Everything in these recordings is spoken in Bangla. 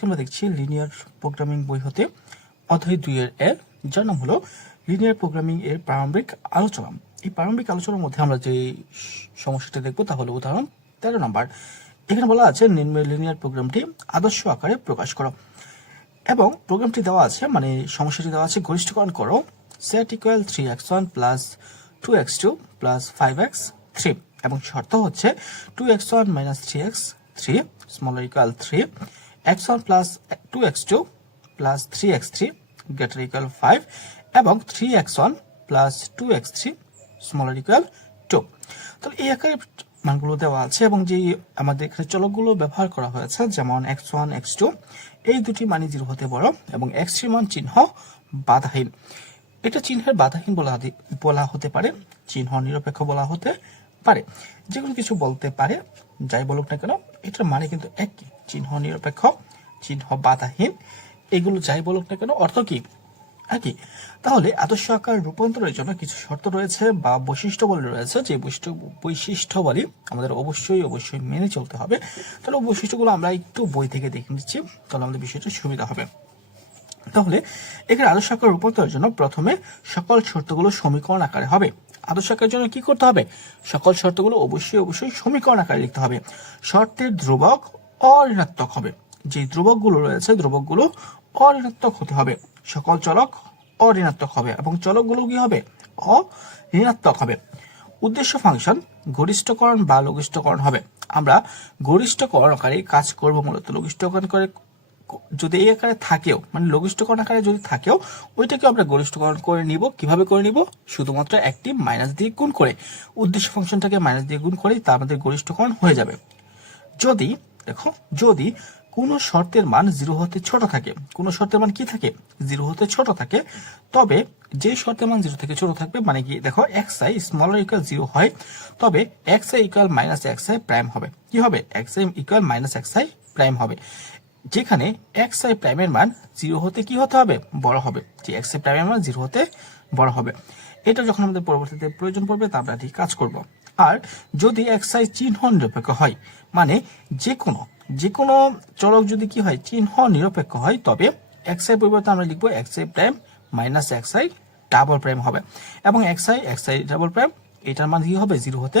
আজকে আমরা দেখছি লিনিয়ার প্রোগ্রামিং বই হতে অধ্যায় দুইয়ের এর যার নাম হলো লিনিয়ার প্রোগ্রামিং এর প্রারম্ভিক আলোচনা। এই প্রারম্ভিক আলোচনার মধ্যে আমরা যে সমস্যাটা দেখব তা হলো উদাহরণ তেরো নম্বর। এখানে বলা আছে, নিম্ন লিনিয়ার প্রোগ্রামটি আদর্শ আকারে প্রকাশ করো। এবং প্রোগ্রামটি দেওয়া আছে মানে সমস্যাটি দেওয়া আছে গরিষ্ঠকরণ করো। Set equal three x one plus two x two plus five x three এবং শর্ত হচ্ছে two x one minus three x three smaller equal three x one plus two x two plus three x three five এবং three x one plus two x three smaller two তাহলে এই আকারে মানগুলো দেওয়া আছে এবং যে আমাদের এখানে চলকগুলো ব্যবহার করা হয়েছে, যেমন এক্স ওয়ান এক্স টু এই দুটি মানই জিরো হতে বড় এবং এক্স থ্রি মান চিহ্ন বাধাহীন। এটা চিহ্নের বাধাহীন বলা বলা হতে পারে, চিহ্ন নিরপেক্ষ বলা হতে পারে। যেগুলো কিছু বলতে পারে, যাই বলুক না কেন, এটার মানে কিন্তু একই। চিহ্ন নিরপেক্ষ, চিহ্ন বাধাহীন, এগুলো যাই বলুক না কেন, অর্থ কি? একই। তাহলে আদর্শ আকার রূপান্তরের জন্য কিছু শর্ত রয়েছে বা বৈশিষ্ট্যবলী রয়েছে, যে বৈশিষ্ট্য, বৈশিষ্ট্যবলী আমাদের অবশ্যই অবশ্যই মেনে চলতে হবে। তাহলে বৈশিষ্ট্যগুলো আমরা একটু বই থেকে দেখে নিচ্ছি, তাহলে আমাদের বিষয়টা সুবিধা হবে। তাহলে এখানে আদর্শ আকার রূপান্তরের জন্য প্রথমে সকল শর্তগুলো সমীকরণ আকারে হবে। আদর্শ আকারের জন্য কি করতে হবে? সকল শর্তগুলো অবশ্যই অবশ্যই সমীকরণ আকারে লিখতে হবে। শর্তের ধ্রুবক অঋণাত্মক হবে। যে ধ্রুবকগুলো রয়েছে, ধ্রুবকগুলো অঋণাত্মক হতে হবে। সকল চলক অঋণাত্মক হবে এবং চলকগুলো কি হবে? অঋণাত্মক হবে। উদ্দেশ্য ফাংশন গরিষ্ঠকরণ বা লঘিষ্ঠকরণ হবে। আমরা গরিষ্ঠকরণ আকারে কাজ করব মূলত। লঘিষ্ঠকরণ করে যদি এই আকারে থাকেও মানে লঘিষ্ঠকরণ আকারে যদি থাকেও, ওইটাকে আমরা গরিষ্ঠকরণ করে নিব। কীভাবে করে নিব? শুধুমাত্র একটি মাইনাস দিয়ে গুণ করে। উদ্দেশ্য ফাংশনটাকে মাইনাস দিয়ে গুণ করেই তা আমাদের গরিষ্ঠকরণ হয়ে যাবে। যদি দেখো, যদি কোনো শর্তের মান জিরো হতে ছোট থাকে, কোনো শর্তের মান কি থাকে? জিরো হতে ছোট থাকে, তবে যে শর্তের মান জিরো থেকে ছোট থাকবে মানে কি, দেখো x i smaller equal zero হয়, তবে x i equal minus x i prime হবে। কি হবে? X i equal minus x i prime হবে। যেখানে এক্স আই প্রাইমের মান জিরো হতে কি হতে হবে? বড় হবে। যে এক্স আই প্রাইমের মান জিরো হতে বড় হবে। এটা যখন আমাদের পরবর্তীতে প্রয়োজন পড়বে, তা আমরা ঠিক কাজ করব। আর যদি এক্সাইজ চিহ্ন নিরপেক্ষ হয় মানে যে কোনো যে কোনো চলক যদি কি হয়, চিহ্ন নিরপেক্ষ হয়, তবে এক্সাই পরিবর্তে আমরা লিখব x i prime minus x i double prime হবে। এবং এক্সাই আই এক আই ডাবল প্রাইম এটার মান কি হবে? জিরো হতে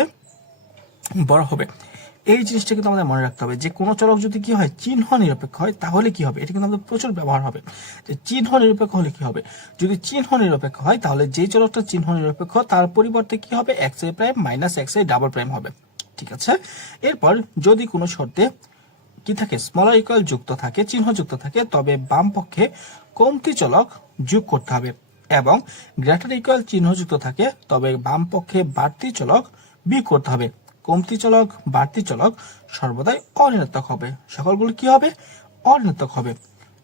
বড় হবে। এই জিনিসটা কিন্তু আমাদের মনে রাখতে হবে যে কোনো চলক যদি কি হয়, চিহ্ন নিরপেক্ষ হয়, তাহলে কি হবে? এটা কিন্তু আমাদের প্রচুর ব্যবহার হবে। যে চিহ্ন নিরপেক্ষ হলে কি হবে? যদি চিহ্ন নিরপেক্ষ হয়, তাহলে যে চলকটা চিহ্ন নিরপেক্ষ, তার পরিবর্তে কি হবে? X a prime minus x a double prime হবে। ঠিক আছে? এরপর যদি কোনো শর্তে কি থাকে? স্মলার ইকুয়াল যুক্ত থাকে, চিহ্ন যুক্ত থাকে, তবে বাম পক্ষে কমতি চলক যোগ করতে হবে। এবং গ্রেটার ইকুয়াল চিহ্ন যুক্ত থাকে, তবে বাম পক্ষে বাড়তি চলক বিয়োগ করতে হবে। কমতি চলক, বাড়তি চলক সর্বদাই অঋণাত্মক হবে। সকলগুলো কি হবে? অঋণাত্মক হবে।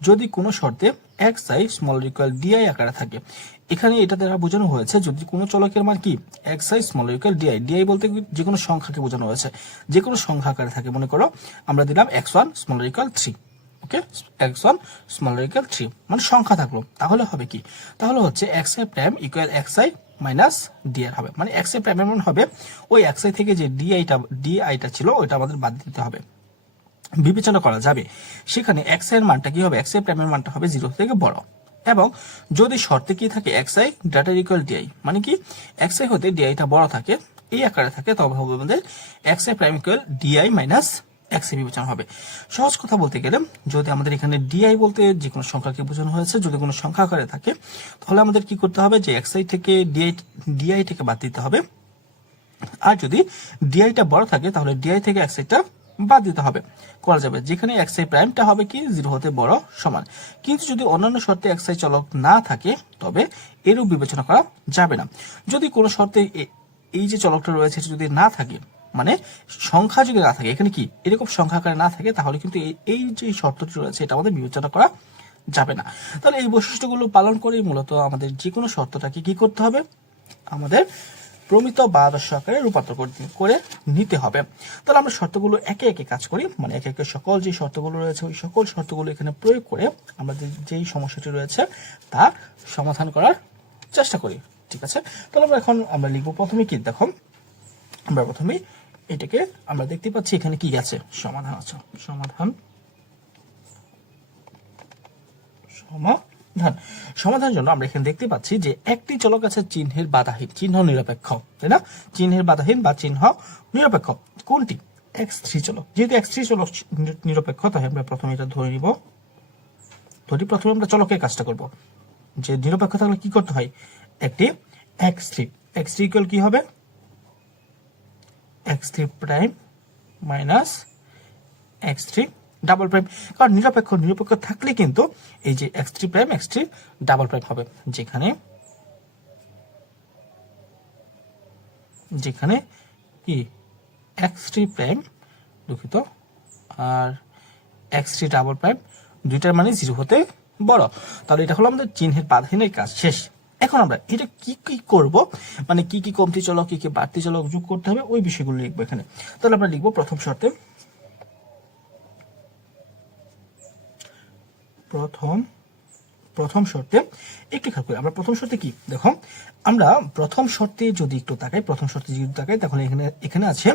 যদি কোনো শর্তে x i small equal d i আকারে থাকে। এখানে এটা দ্বারা বোঝানো হয়েছে, যদি কোনো চলকের মান কি? X i small equal d i d i বলতে যে কোনো সংখ্যাকে বোঝানো হয়েছে। যে কোনো সংখ্যা আকারে থাকে, মনে করো আমরা দিলাম x one small equal three okay x one small equal three মানে সংখ্যা থাকল। তাহলে হবে কি? তাহলে হচ্ছে x i prime equal x i minus d r হবে। মানে এক্স আই প্রাইমের মান হবে, ওই এক্স আই থেকে যে ডিআইটা ডিআইটা ছিল, ওইটা আমাদের বাদ দিতে হবে। বিবেচনা করা যাবে। সেখানে এক্সের মানটা কি হবে? এক্সের প্রাইমের মানটা হবে জিরো থেকে বড়। এবং যদি শর্তে কি থাকে x i data equal d i মানে কি? এক্স আই হতে ডিআইটা বড় থাকে, এই আকারে থাকে, তবে হবে আমাদের x i prime equal d i minus x বিবেচনা হবে। সহজ কথা বলতে গেলে, যদি আমাদের এখানে ডিআই বলতে যে কোনো সংখ্যাকে বোঝানো হয়েছে, যদি কোনো সংখ্যা আকারে থাকে, তাহলে আমাদের কি করতে হবে যে এক্স আই থেকে ডিআই ডিআই থেকে বাদ দিতে হবে। আর যদি ডিআইটা বড় থাকে, তাহলে ডিআই থেকে এক্সাইটা বাদ দিতে হবে। করা যাবে। যেখানে এক্সআই প্রাইমটা হবে কি? জিরো হতে বড় সমান। কিন্তু যদি অন্যান্য শর্তে এক্সআই চলক না থাকে, তবে এরূপ বিবেচনা করা যাবে না। যদি কোনো শর্তে এই যে চলকটা রয়েছে যদি না থাকে মানে সংখ্যা যদি না থাকে, এখানে কি এরকম সংখ্যা আকারে না থাকে, তাহলে কিন্তু এই- যে শর্তটি রয়েছে, এটা আমাদের বিবেচনা করা যাবে না। তাহলে এই বৈশিষ্ট্যগুলো পালন করেই মূলত আমাদের যে কোনো শর্তটাকে কি করতে হবে? আমাদের প্রমিত বা আদর্শ আকারে রূপান্তর করে নিতে হবে। তাহলে আমরা শর্তগুলো একে একে কাজ করি মানে একে একে সকল যে শর্তগুলো রয়েছে, ওই সকল শর্তগুলো এখানে প্রয়োগ করে আমাদের যেই সমস্যাটি রয়েছে, তা সমাধান করার চেষ্টা করি। ঠিক আছে? তাহলে আমরা এখন, আমরা লিখব প্রথমে কি? দেখো, আমরা প্রথমে এটাকে আমরা দেখতে পাচ্ছি এখানে কি আছে। সমাধান আছে। সমাধান। সমাধান। সমাধানের জন্য আমরা এখানে দেখতে পাচ্ছি যে একটি চলক আছে চিহ্নের বাধাহীন। চিহ্ন নিরপেক্ষ, তাই না? চিহ্নের বাধাহীন বা চিহ্ন নিরপেক্ষ। কোনটি? এক্স থ্রি চলক। যেহেতু এক্স থ্রি চলক নিরপেক্ষ, তাই আমরা প্রথমে এটা ধরে নিব। ধরি প্রথমে আমরা চলকের কাজটা করব। যে নিরপেক্ষ থাকলে কি করতে হয়? একটি x three. X three equal কি হবে? X three prime minus x three double prime কারণ নিরপেক্ষ নিরপেক্ষ থাকলে কিন্তু এই যে x three prime x three double prime হবে। যেখানে যেখানে কি? এক্স থ্রি প্রাইম দুঃখিত। আর এক্স থ্রি ডাবল প্রাইম দুইটার মানে জিরো হতে বড়। তাহলে এটা হলো আমাদের চিহ্নের বাধাহীনের কাজ। শেষ। এখন আমরা এটা কি কি করব? মানে কি কি কমতি চলক, কি কি বাড়তি চলক যোগ করতে হবে, ওই বিষয়গুলো লিখব এখানে। তাহলে আমরা লিখব প্রথম শর্তে। প্রথম প্রথম শর্তে একটু খেয়াল করি। আমরা প্রথম শর্তে কি? দেখো, আমরা প্রথম শর্তে যদি একটু তাকাই, প্রথম শর্তে যদি তাকাই, তাহলে এখানে এখানে আছে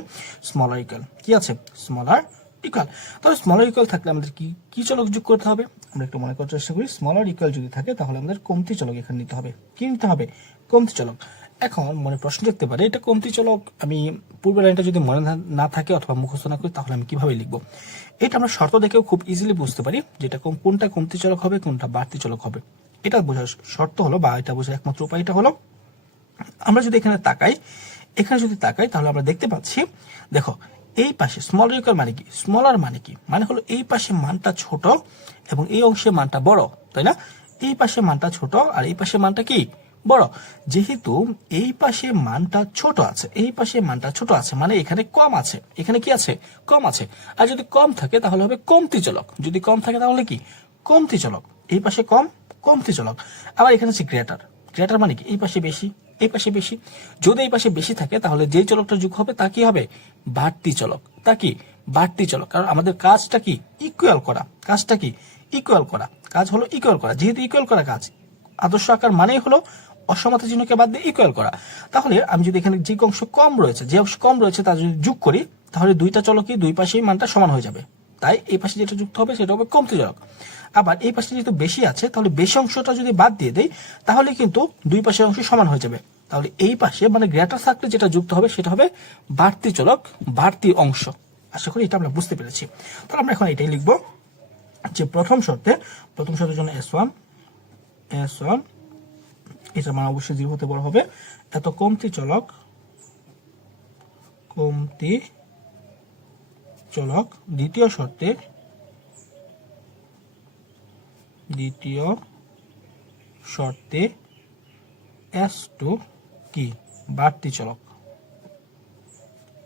স্মলার ইকুয়াল কি আছে? স্মলার ইকুয়াল তাহলে স্মলার ইকুয়াল থাকলে আমাদের কি কি চলক যোগ করতে হবে? আমরা একটু মনে করার চেষ্টা করি স্মলার ইকুয়াল যদি থাকে, তাহলে আমাদের কমতি চলক এখানে নিতে হবে। কি নিতে হবে? কমতি চলক। এখন মনে প্রশ্ন দেখতে পারে, এটা কমতি চলক আমি পূর্বের লাইনটা যদি মনে না- থাকে অথবা মুখস্থ না করি, তাহলে আমি কীভাবে লিখব? এটা আমরা শর্ত দেখেও খুব ইজিলি বুঝতে পারি যেটা কোনটা কমতি চলক হবে, কোনটা বাড়তি চলক হবে। এটা বোঝার শর্ত হলো বা এটা বোঝার একমাত্র উপায়টা হলো, আমরা যদি এখানে তাকাই, এখানে যদি তাকাই, তাহলে আমরা দেখতে পাচ্ছি, দেখো এই পাশে স্মল ইকুয়াল মানে কি? স্মলার মানে কি? মানে হলো এই পাশে মানটা ছোট এবং এই অংশে মানটা বড়, তাই না? এই পাশে মানটা ছোট আর এই পাশে মানটা কি? বড়। যেহেতু এই পাশে মানটা ছোট আছে, এই পাশে মানটা ছোট আছে মানে এখানে কম আছে। এখানে কি আছে? কম আছে। আর যদি কম থাকে তাহলে হবে কমতি চলক যদি কম থাকে তাহলে কি? কমতি চলক এই পাশে কম কমতি চলক আবার এখানে আছে গ্রেটার গ্রেটার মানে কি? এই পাশে বেশি এই পাশে বেশি। যদি এই পাশে বেশি থাকে, তাহলে যে চলকটা যোগ হবে, তা কি হবে? বাড়তি চলক। তা কি? বাড়তি চলক। কারণ আমাদের কাজটা কি? ইকুয়াল করা। কাজটা কি? ইকুয়াল করা। কাজ হলো ইকুয়াল করা। যেহেতু ইকুয়াল করা কাজ, আদর্শ আকার মানেই হলো অসমতা চিহ্নকে বাদ দিয়ে ইকুয়াল করা। তাহলে আমি যদি এখানে যে অংশ কম রয়েছে, যে অংশ কম রয়েছে তা যদি যোগ করি, তাহলে দুইটা চলকই দুই পাশেই মানটা সমান হয়ে যাবে। তাই এই পাশে যেটা যুক্ত হবে, সেটা হবে কমতি চলক। আবার এই পাশে যেহেতু বেশি আছে, তাহলে বেশি অংশটা যদি বাদ দিয়ে দেয় তাহলে কিন্তু দুই পাশের অংশ সমান হয়ে যাবে। তাহলে এই পাশে মানে গ্রেটার থাকলে যেটা যুক্ত হবে, সেটা হবে বাড়তি চলক, বাড়তি অংশ। আশা করি এটা আমরা বুঝতে পেরেছি। তাহলে আমরা এখন এটাই লিখব যে প্রথম শর্তে, প্রথম শর্তের জন্য এস ওয়ান এস ওয়ান এটা মানে অবশ্যই জিরো হতে বড় হবে। এত কমতি চলক কমতি চলক দ্বিতীয় শর্তে দ্বিতীয় শর্তে এস টু কি বাড়তি চলক।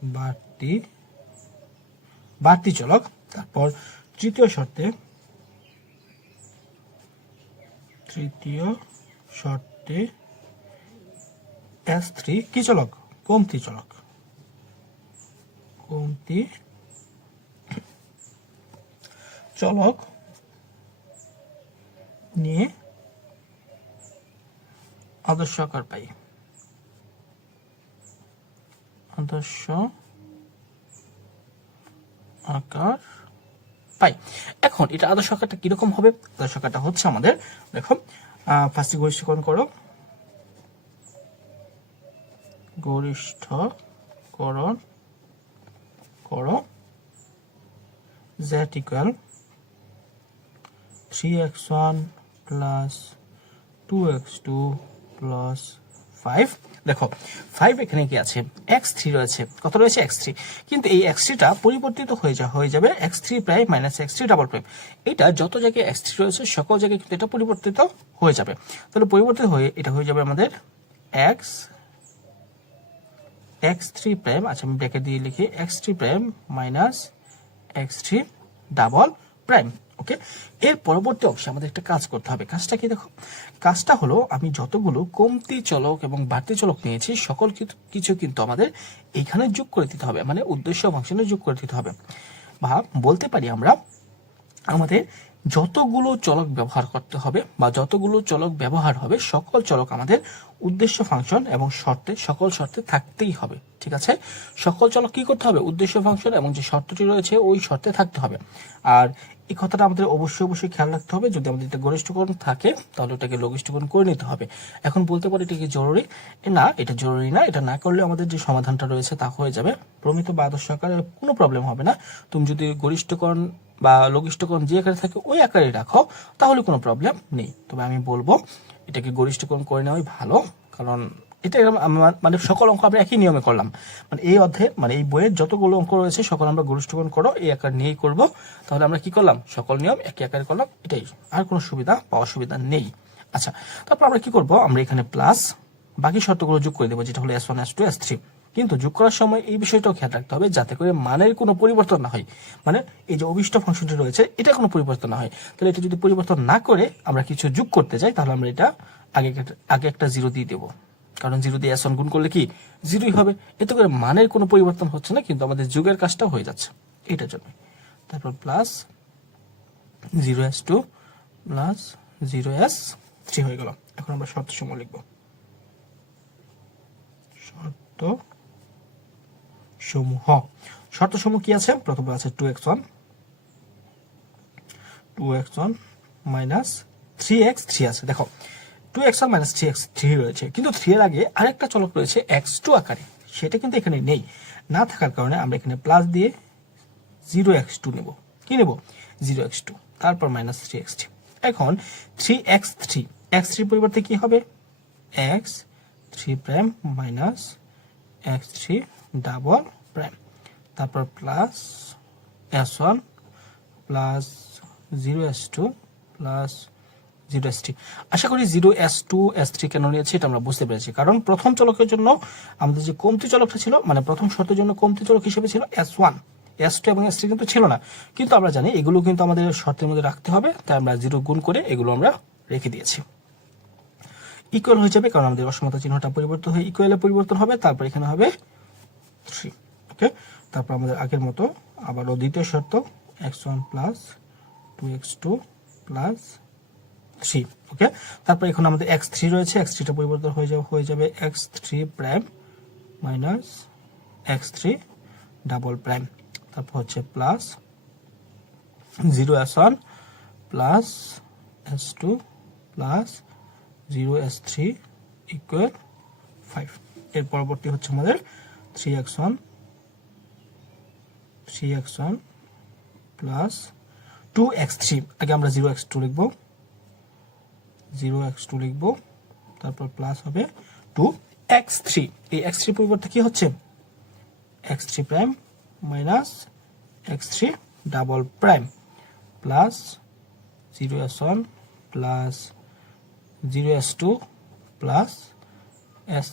বাড়তি বাড়তি চলক। তারপর তৃতীয় শর্তে তৃতীয় শর্তে এস থ্রি কি চলক? কমতি চলক। কমতি চলক নিয়ে আদর্শ আকার পাই। আদর্শ আকার পাই। এখন এটা আদর্শ আকারটা কীরকম হবে? আদর্শ আকারটা হচ্ছে আমাদের, দেখো ফার্স্টে গরিষ্ঠকরণ করো। গরিষ্ঠকরণ করো। Z equal 3x1 plus 2x2 plus 5 দেখো 5 এখানে কি আছে? x3 রয়েছে। কত রয়েছে? x3 কিন্তু এই x3 টা পরিবর্তিত হয়ে যা হয়ে যাবে x3 prime minus x3 double prime এটা যত জায়গায় x3 রয়েছে, সকল জায়গায় কিন্তু এটা পরিবর্তিত হয়ে যাবে। তাহলে পরিবর্তিত হয়ে এটা হয়ে যাবে আমাদের x x3 প্রাইম আচ্ছা আমি ব্র্যাকেট দিয়ে লিখি x3 prime minus x3 double prime okay? এর পরবর্তী অংশে আমাদের একটা কাজ করতে হবে। কাজটা কি দেখো? কাজটা হলো আমি যতগুলো কমতি চলক এবং বাড়তি চলক নিয়েছি, সকল কিছু- কিন্তু আমাদের এইখানে যোগ করে দিতে হবে মানে উদ্দেশ্য ফাংশনে যোগ করে দিতে হবে। বা বলতে পারি আমরা, আমাদের যতগুলো চলক ব্যবহার করতে হবে বা যতগুলো চলক ব্যবহার হবে, সকল চলক আমাদের উদ্দেশ্য ফাংশন এবং শর্তে, সকল শর্তে থাকতেই হবে, ঠিক আছে? সকল চলক কি করতে হবে? উদ্দেশ্য ফাংশন এবং যে শর্তটি রয়েছে, ওই শর্তে থাকতে হবে। আর এই কথাটা আমাদের অবশ্যই অবশ্যই খেয়াল রাখতে হবে। যদি আমাদের এটা গরিষ্ঠকরণ থাকে, তাহলে এটাকে লঘিষ্ঠকরণ করে নিতে হবে। এখন বলতে পারি এটা কি জরুরি? না, এটা জরুরি না। এটা না করলে আমাদের যে সমাধানটা রয়েছে তা হয়ে যাবে। প্রমিত বা আদর্শ আকারে কোনো প্রবলেম হবে না। তুমি যদি গরিষ্ঠকরণ বা লঘিষ্ঠকরণ যে আকারে থাকে, ওই আকারে রাখো, তাহলে কোনো প্রবলেম নেই। তবে আমি বলব এটাকে গরিষ্ঠকরণ করে নেওয়াই ভালো, কারণ এটা মানে সকল অঙ্ক আমরা একই নিয়মে করলাম। মানে এই অধ্যায়ে মানে এই বইয়ের যতগুলো অঙ্ক রয়েছে, সকল আমরা গরিষ্ঠকরণ করো, এই আকার নিয়েই করব। তাহলে আমরা কি করলাম? সকল নিয়ম একই আকারে করলাম, এটাই। আর কোনো সুবিধা বা অসুবিধা নেই। আচ্ছা তারপর আমরা কি করব? আমরা এখানে প্লাস বাকি শর্তগুলো যোগ করে দেবো, যেটা হলো s one s two s three কিন্তু যোগ করার সময় এই বিষয়টাও খেয়াল রাখতে হবে যাতে করে মানের কোনো পরিবর্তন না হয়। মানে এই যে অভিষ্ট ফাংশনটি রয়েছে, এটা কোনো পরিবর্তন না হয়। তাহলে এটা যদি পরিবর্তন না করে আমরা কিছু যোগ করতে যাই তাহলে আমরা এটা আগে আগে একটা জিরো দিয়ে দেবো। কারণ জিরো দিয়ে এস ওয়ান গুণ করলে কি? জিরোই হবে। এতে করে মানের কোনো পরিবর্তন হচ্ছে না, কিন্তু আমাদের যুগের কাজটা হয়ে যাচ্ছে। এটার জন্য। তারপর plus zero s two plus zero s three হয়ে গেল। এখন আমরা শর্ত সমূহ লিখব। শর্ত সমূহ শর্ত সমূহ কি আছে? প্রথমে আছে two x one two x one minus three x three আছে। দেখো two x one minus three x three রয়েছে, কিন্তু থ্রি এর আগে আরেকটা চলক রয়েছে এক্স টু আকারে। সেটা কিন্তু এখানে নেই। না থাকার কারণে আমরা এখানে প্লাস দিয়ে জিরো এক্স টু নেব। কি নেব? জিরো এক্স টু তারপর মাইনাস থ্রি এক্স থ্রি এখন থ্রি এক্স থ্রি এক্স থ্রির পরিবর্তে কি হবে? X three prime minus x three double prime তারপর plus s one plus zero s two plus zero s three আশা করি zero s two s three কেন নিয়েছি এটা আমরা বুঝতে পেরেছি। কারণ প্রথম চলকের জন্য আমাদের যে কমতি চলকটা ছিল মানে প্রথম শর্তের জন্য কমতি চলক হিসেবে ছিল এস ওয়ান এস টু এবং এস থ্রি কিন্তু ছিল না। কিন্তু আমরা জানি এগুলো কিন্তু আমাদের শর্তের মধ্যে রাখতে হবে, তাই আমরা জিরো গুণ করে এগুলো আমরা রেখে দিয়েছি। ইকুয়াল হয়ে যাবে, কারণ আমাদের অসমতা চিহ্নটা পরিবর্তন হয়ে ইকুয়ালে পরিবর্তন হবে, তারপর এখানে হবে থ্রি ওকে তারপর আমাদের আগের মতো আবারও দ্বিতীয় শর্ত x one plus two x two plus three okay তারপর এখন আমাদের এক্স থ্রি রয়েছে এক্স থ্রিটা পরিবর্তন হয়ে যাবে হয়ে যাবে x three prime minus x three double prime তারপর হচ্ছে plus zero s one plus s two plus zero s three equal five এর পরবর্তী হচ্ছে আমাদের three x one three x one plus two x three আগে আমরা জিরো এক্স টু লিখব জিরো এক্স টু লিখব, তারপর প্লাস হবে টু এক্স থ্রি এই এক্স থ্রি পরিবর্তে কি হচ্ছে? X three prime minus x three double prime plus zero s one plus zero s two plus s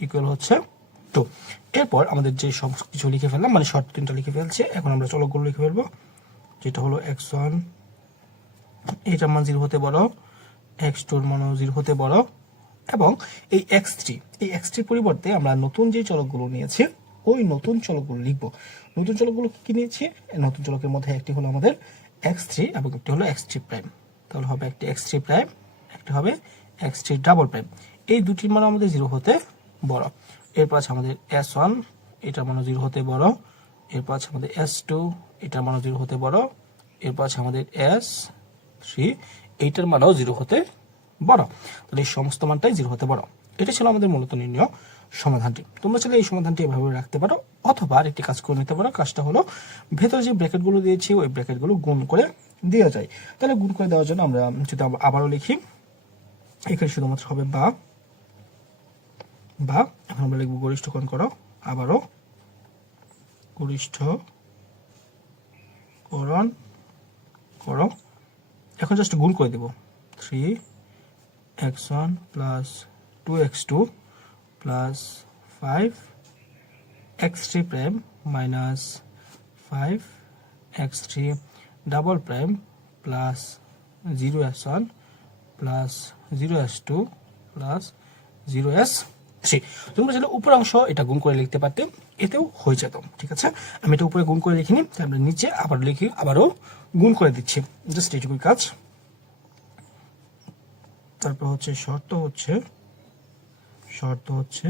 equal হচ্ছে টু এরপর আমাদের যে সব কিছু লিখে ফেললাম মানে শর্ট তিনটা লিখে ফেলছে, এখন আমরা চলকগুলো লিখে ফেলব, যেটা হলো এক্স ওয়ান এটার মান জিরো হতে বড় এক্স টুর মান জিরো হতে বড়, এবং এই এক্স থ্রি এই এক্স থ্রির পরিবর্তে আমরা নতুন যে চলকগুলো নিয়েছি, ওই নতুন চলকগুলো লিখব। নতুন চলকগুলো কি নিয়েছি? নতুন চলকের মধ্যে একটি হলো আমাদের এক্স থ্রি এবং একটি হলো এক্স থ্রি প্রাইম তাহলে হবে একটি এক্স থ্রি প্রাইম একটি হবে এক্স থ্রি ডাবল প্রাইম এই দুটির মান আমাদের জিরো হতে বড়। এরপর আছে আমাদের এস ওয়ান এটার মান জিরো হতে বড়। এরপর আছে আমাদের এস টু এটার মান জিরো হতে বড়। এরপর আছে আমাদের এস থ্রি এইটার মানও জিরো হতে বড়। তাহলে এই সমস্ত মানটাই জিরো হতে বড়। এটা ছিল আমাদের মূলত নির্ণয় সমাধানটি। তোমরা চাইলে এই সমাধানটি এভাবে রাখতে পারো, অথবা আরেকটি কাজ করে নিতে পারো। কাজটা হলো, ভেতরে যে ব্র্যাকেটগুলো দিয়েছি, ওই ব্র্যাকেটগুলো গুণ করে দেওয়া যায়। তাহলে গুণ করে দেওয়ার জন্য আমরা যদি আবারও লিখি, এখানে শুধুমাত্র হবে বা। বা এখন আমরা লিখব গরিষ্ঠকরণ করো, আবারও গরিষ্ঠ করণ করো। এখন জাস্ট গুণ করে দেব। Three x one plus two x two plus five x three prime minus five x three double prime plus zero s one plus zero s two plus zero s three তোমরা যেটা উপর অংশ এটা গুণ করে লিখতে পারতে, এতেও হয়ে যেত, ঠিক আছে? আমি এটা উপরে গুণ করে লিখিনি আমরা নিচে আবার লিখি, আবারও গুণ করে দিচ্ছি। জাস্ট এইটুকুই কাজ। তারপর হচ্ছে শর্ত হচ্ছে শর্ত হচ্ছে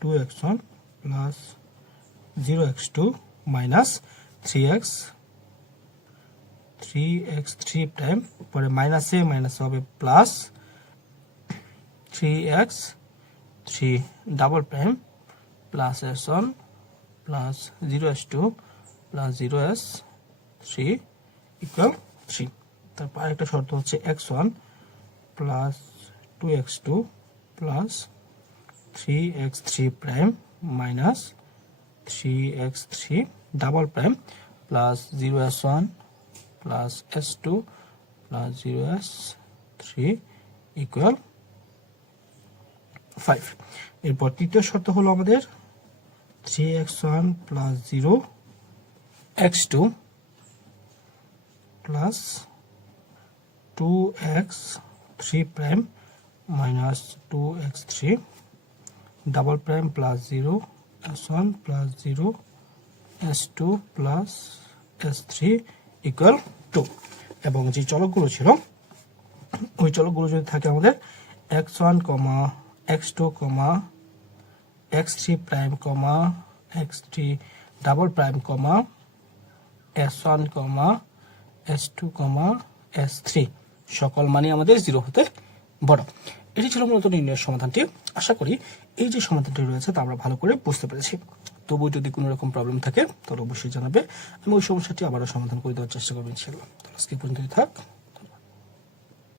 two x one plus zero x two minus three x three x three time পরে মাইনাসে মাইনাস হবে plus three x 3 double prime plus s1 plus 0s2 plus 0s3 equal 3 তারপর আরেকটা শর্ত হচ্ছে x1 plus 2x2 plus 3x3 prime minus 3x3 double prime plus 0s1 plus s2 plus 0s3 equal 3 five এরপর তৃতীয় শর্ত হলো আমাদের three x one plus zero x two plus two x three prime minus two x three double prime plus zero s one plus zero s two plus s three equal two এবং যে চলকগুলো ছিল, ওই চলকগুলো যদি থাকে আমাদের x one comma x two comma x three prime comma x three double prime comma s one comma s two comma s three সকল মানে আমাদের জিরো হতে বড়। এটি ছিল মূলত নির্ণয়ের সমাধানটি। আশা করি এই যে সমাধানটি রয়েছে তা আমরা ভালো করে বুঝতে পেরেছি। তবুও যদি কোনো রকম প্রবলেম থাকে, তাহলে অবশ্যই জানাবে। আমি ওই সমস্যাটি আবারও সমাধান করে দেওয়ার চেষ্টা করব ইনশাল্লাহ আজকে পর্যন্তই থাক।